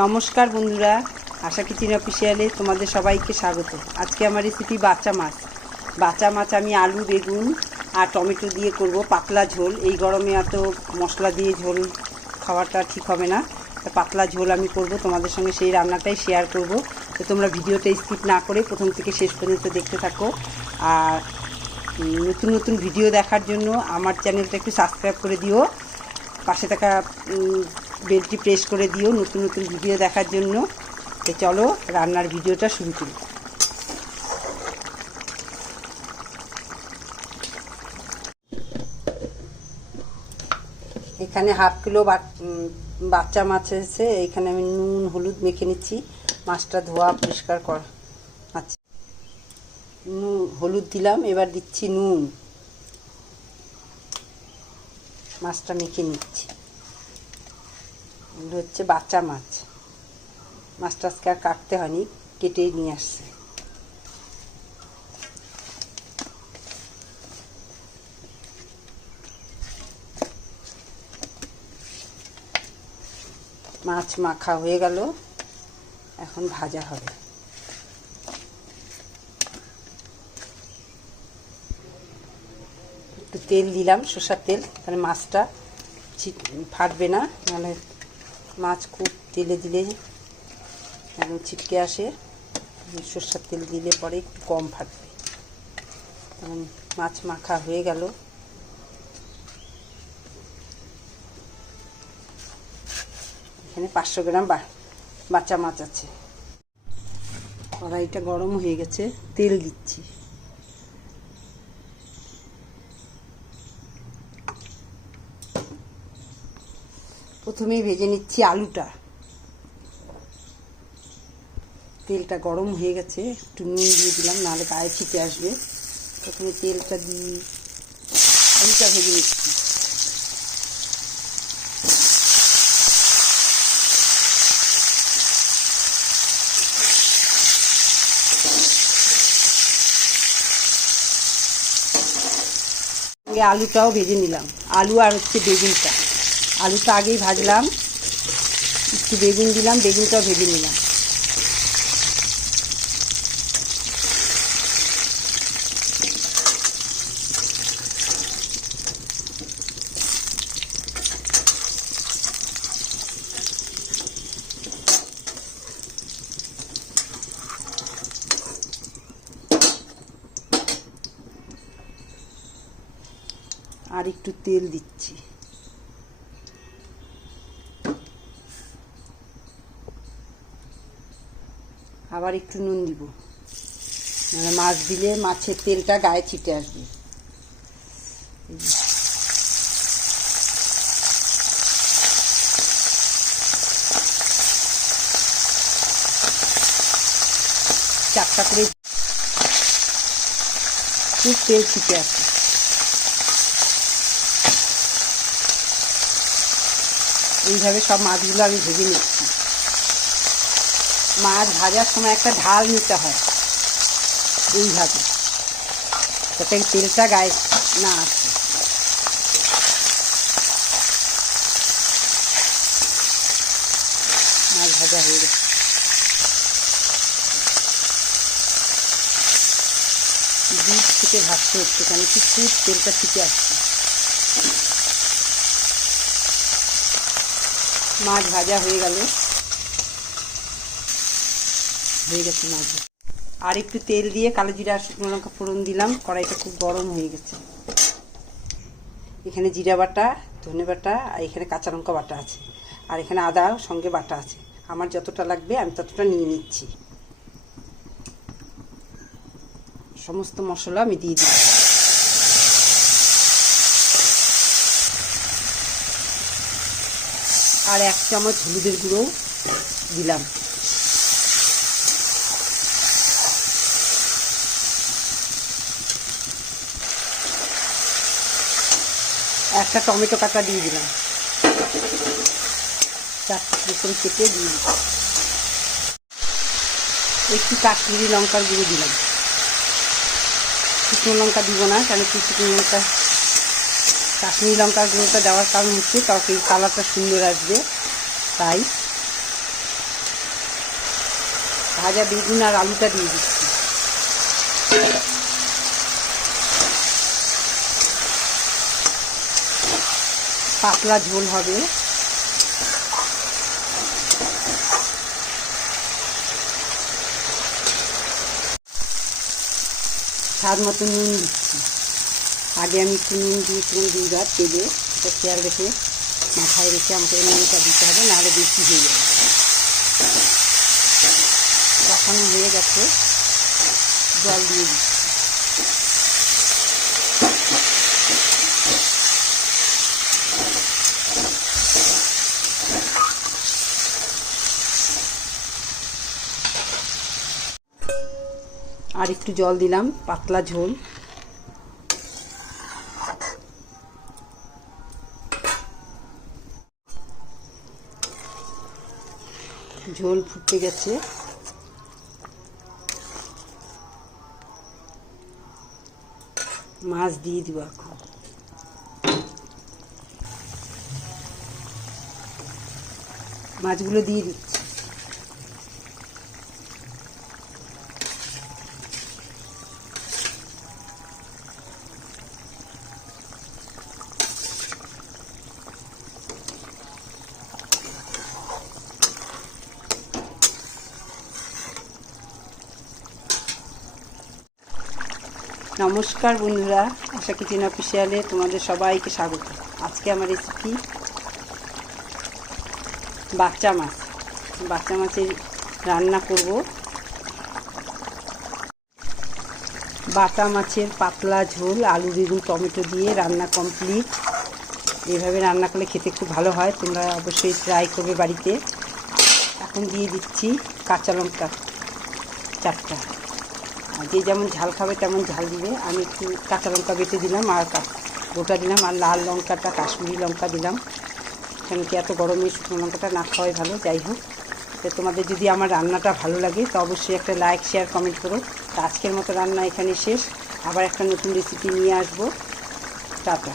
নমস্কার বন্ধুরা, আশা কিচেন অফিসিয়ালে তোমাদের সবাইকে স্বাগত। আজকে আমার রেসিপি বাচ্চা মাছ। বাচ্চা মাছ আমি আলু, বেগুন আর টমেটো দিয়ে করব পাতলা ঝোল। এই গরমে এত মশলা দিয়ে ঝোল খাওয়াটা ঠিক হবে না, পাতলা ঝোল আমি করব। তোমাদের সঙ্গে সেই রান্নাটাই শেয়ার করব। তো তোমরা ভিডিওটা স্কিপ না করে প্রথম থেকে শেষ পর্যন্ত দেখতে থাকো। আর নতুন নতুন ভিডিও দেখার জন্য আমার চ্যানেলটা একটু সাবস্ক্রাইব করে দিও, পাশে থাকা বেলটি প্রেস করে দিও নতুন নতুন ভিডিও দেখার জন্য। তো চলো রান্নার ভিডিওটা শুরু করি। এখানে হাফ কিলো বাচ্চা মাছ আছে। এখানে আমি নুন হলুদ মেখে নিচ্ছি। মাছটা ধোয়া পরিষ্কার করা আচ্ছা, হলুদ দিলাম, এবার দিচ্ছি নুন। মাছটা মেখে নিচ্ছি। এগুলো হচ্ছে বাচ্চা মাছ। মাছটা আজকে আর কাটতে হয়নি, কেটেই নিয়ে আসছে। মাছ মাখা হয়ে গেল, এখন ভাজা হবে। একটু তেল দিলাম, সরষের তেল, তাহলে মাছটা ফাটবে না। মানে মাছ খুব তেলে দিলে একদম ছিটকে আসে, সরষের তেল দিলে পরে একটু কম ফাটবে। তখন মাছ মাখা হয়ে গেল। এখানে 500 গ্রাম বাচ্চা মাছ আছে। কড়াইটা গরম হয়ে গেছে, তেল দিচ্ছি। প্রথমেই ভেজে নিচ্ছি আলুটা। তেলটা গরম হয়ে গেছে, একটু নুন দিয়ে দিলাম, নাহলে গায়ে ছিটে আসবে। প্রথমে তেলটা দিয়ে আলুটা ভেজে নিচ্ছি। আলুটাও ভেজে নিলাম, আলু আর হচ্ছে বেগুনটা। আলুটা আগেই ভাজলাম, একটু বেগুন দিলাম, বেগুনটাও ভেজে নিলাম। আর একটু তেল দিচ্ছি। আবার একটু নুন দিব, মানে মাছ দিলে মাছের তেলটা গায়ে ছিটে আসবে। চারটা করে খুব তেল ছিটে আসে। এইভাবে সব মাছগুলো আমি ভেজে নিচ্ছি। মাছ ভাজার সময় একটা ঢাল নিতে হয় এইভাবে, যাতে তেলটা গায়ে না আসে। মাছ ভাজা হয়ে গেছে। দুধ থেকে ভাজতে হচ্ছে, কেন কি খুব তেলটা ছিটে আসছে। মাছ ভাজা হয়ে গেল, হয়ে গেছে মাছ। আর একটু তেল দিয়ে কালো জিরা আর শুকনো লঙ্কা ফোড়ন দিলাম। কড়াইটা খুব গরম হয়ে গেছে। এখানে জিরা বাটা, ধনে বাটা, আর এখানে কাঁচা লঙ্কা বাটা আছে, আর এখানে আদা সঙ্গে বাটা আছে। আমার যতটা লাগবে আমি ততটা নিয়ে নিচ্ছি। সমস্ত মশলা আমি দিয়ে দিলাম। আর 1 চামচ হলুদের গুঁড়ো দিলাম। একটা টমেটো কাটা দিয়ে দিলাম, 4 করে কেটে দিয়ে দিলাম। একটু কাশ্মীরি লঙ্কার গুঁড়ো দিলাম। শুকনো লঙ্কা দিব না, কারণ কি শুকনো লঙ্কা কাশ্মীরি লঙ্কার গুঁড়োটা দেওয়ার কারণ হচ্ছে তরকারির কালারটা সুন্দর আসবে, তাই ভাজা বেগুন আর আলুটা দিয়ে দিচ্ছি। পাতলা ঝোল হবে। স্বাদ মতো নুন দিচ্ছি। আগে আমি একটু নুন দিয়েছিলাম দুইবার তেলে, এটা খেয়াল রেখে মাথায় রেখে আমাকে নুনটা দিতে হবে, নাহলে বেশি হয়ে যাবে। কখনো হয়ে গেছে, জল দিয়ে দিচ্ছি। আর একটু জল দিলাম, পাতলা ঝোল। ঝোল ফুটে গেছে। মাছ দিয়ে দিব এখন। মাছগুলো দিয়ে দিচ্ছি। নমস্কার বন্ধুরা, আশা কিচেন অফিসিয়ালে তোমাদের সবাইকে স্বাগত। আজকে আমার রেসিপি বাচ্চা মাছ। বাচ্চা মাছের রান্না করব। বাটা মাছের পাতলা ঝোল, আলু বেগুন টমেটো দিয়ে রান্না কমপ্লিট। এইভাবে রান্না করলে খেতে খুব ভালো হয়, তোমরা অবশ্যই ট্রাই করবে বাড়িতে। এখন দিয়ে দিচ্ছি কাঁচা লঙ্কা 4টা। যে যেমন ঝাল খাবে তেমন ঝাল দিবে। আমি একটু কাঁচা লঙ্কা বেটে দিলাম আর গোটা দিলাম, আর লাল লঙ্কাটা কাশ্মীরি লঙ্কা দিলাম। কেন কি এত গরমে শুকনো লঙ্কাটা না খাওয়াই ভালো। যাই হোক, তো তোমাদের যদি আমার রান্নাটা ভালো লাগে তো অবশ্যই একটা লাইক শেয়ার কমেন্ট করো। তো আজকের মতো রান্না এখানে শেষ। আবার একটা নতুন রেসিপি নিয়ে আসবো। টাটা।